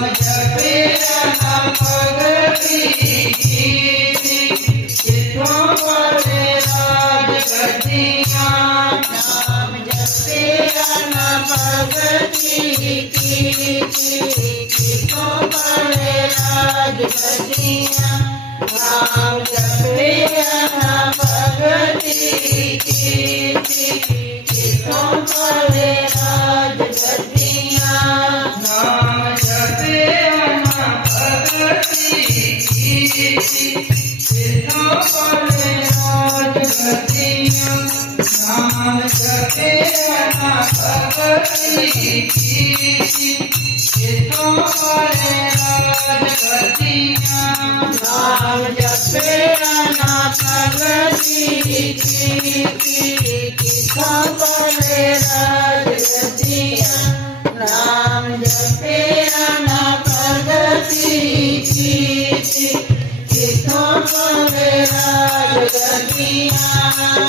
जपे नाम भगति कीर्ति सिद्धों परे राज गद्दियाँ नाम जपे नाम भगति कीर्ति सिद्धों परे राज गद्दियाँ नाम जपे नाम भगति कीर्ति सिद्धों परे राज गद्दियाँ नाम जपे नाम भगति कीर्ति सिद्धों परे राज गद्दियाँ नाम जपे नाम भगति कीर्ति सिद्धों परे राज गद्दियाँ नाम जपे नाम भगति कीर्ति सिद्धों परे राज गद्दियाँ नाम जपे नाम भगति कीर्ति सिद्धों परे राज गद्दियाँ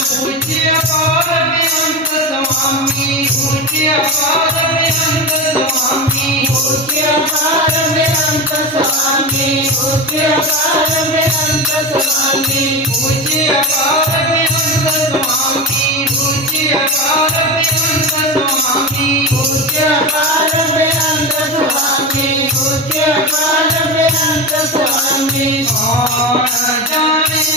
पूज्य पारमेहंस स्वामी पूज्य पारमेहंस स्वामी पूज्य पारमेहंस स्वामी पूज्य पारमेहंस स्वामी पूज्य पारमेहंस स्वामी पूज्य पारमेहंस स्वामी पूज्य पारमेहंस स्वामी पूज्य पारमेहंस स्वामी कौन जाने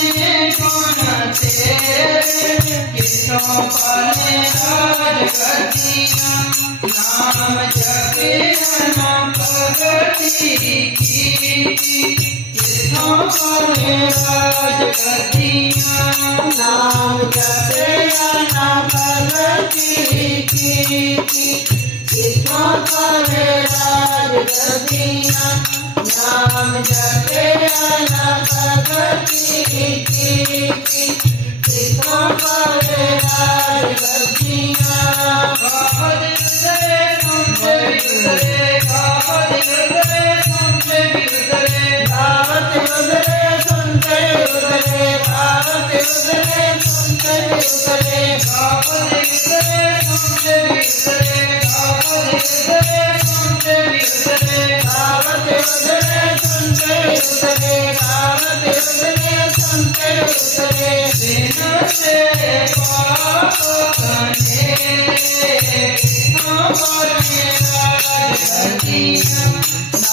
कौन तेरे किसों परे राज गद्दियाँ नाम जपे नाम भगति कीर्ति सिद्धों परे राज गद्दियाँ नाम जपे नाम भगति कीर्ति सिद्धों परे राज गद्दियाँ नाम जपे नाम भगति कीर्ति सिद्धों परे राज गद्दियाँ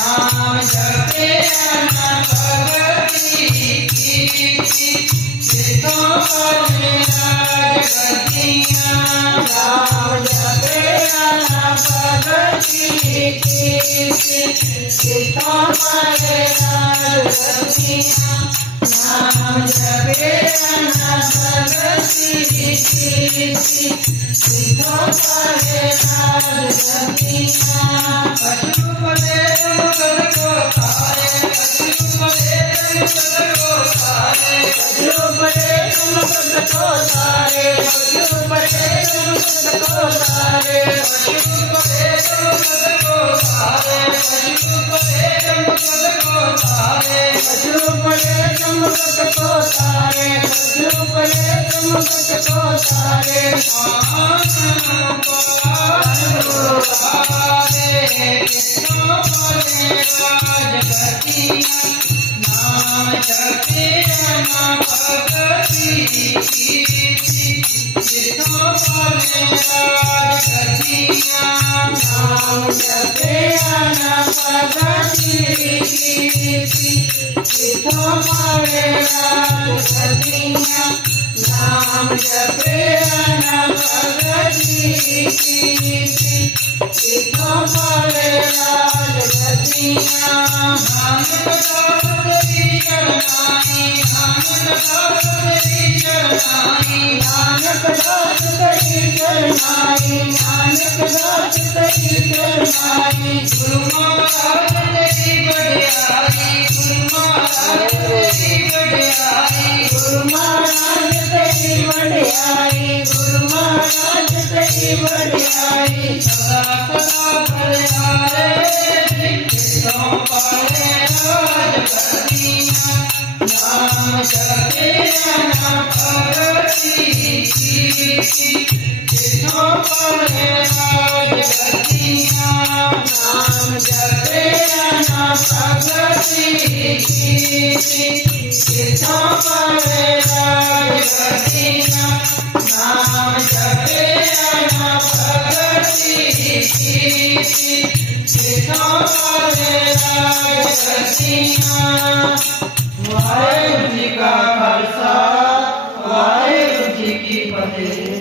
नाम जपे नाम भगति कीर्ति सिद्धों परे राज गद्दियाँ नाम जपे नाम भगति कीर्ति सिद्धों परे राज गद्दियाँ नाम जपे नाम भगति कीर्ति सिद्धों परे राज गद्दियाँ पशुपते तुम तारे पशुपते तुम तारे पशुपते तुम तारे पशुपते तुम तारे पशुपते तुम तारे पशुपते तुम तारे पशुपते तुम तारे नाम जपे नाम भगति कीर्ति सिद्धों परे राज गद्दियाँ नाम जपे नाम भगति कीर्ति सिद्धों परे राज गद्दियाँ नाम जपे नाम भगति कीर्ति सिद्धों परे राज गद्दियाँ नानक दास तेरी चरणाई नानक दास तेरी चरणाई नानक दास तेरी चरणाई नानक दास तेरी चरणाई गुरु महाराज तेरी बड़ाई गुरु महाराज तेरी बड़ाई गुरु महाराज तेरी बड़ाई गुरु महाराज तेरी बड़ाई सदा सदा बड़ाई सिद्धों परे राज गद्दियाँ नाम जपे नाम भगति कीर्ति सिद्धों परे राज गद्दियाँ नाम जपे भगति कीर्ति सिद्धों परे राज गतिया नाम जपे न भगति कीर्ति सिद्धों परे राज गतिया। वाहेगुरु जी का खालसा वाहेगुरु जी की फतेह।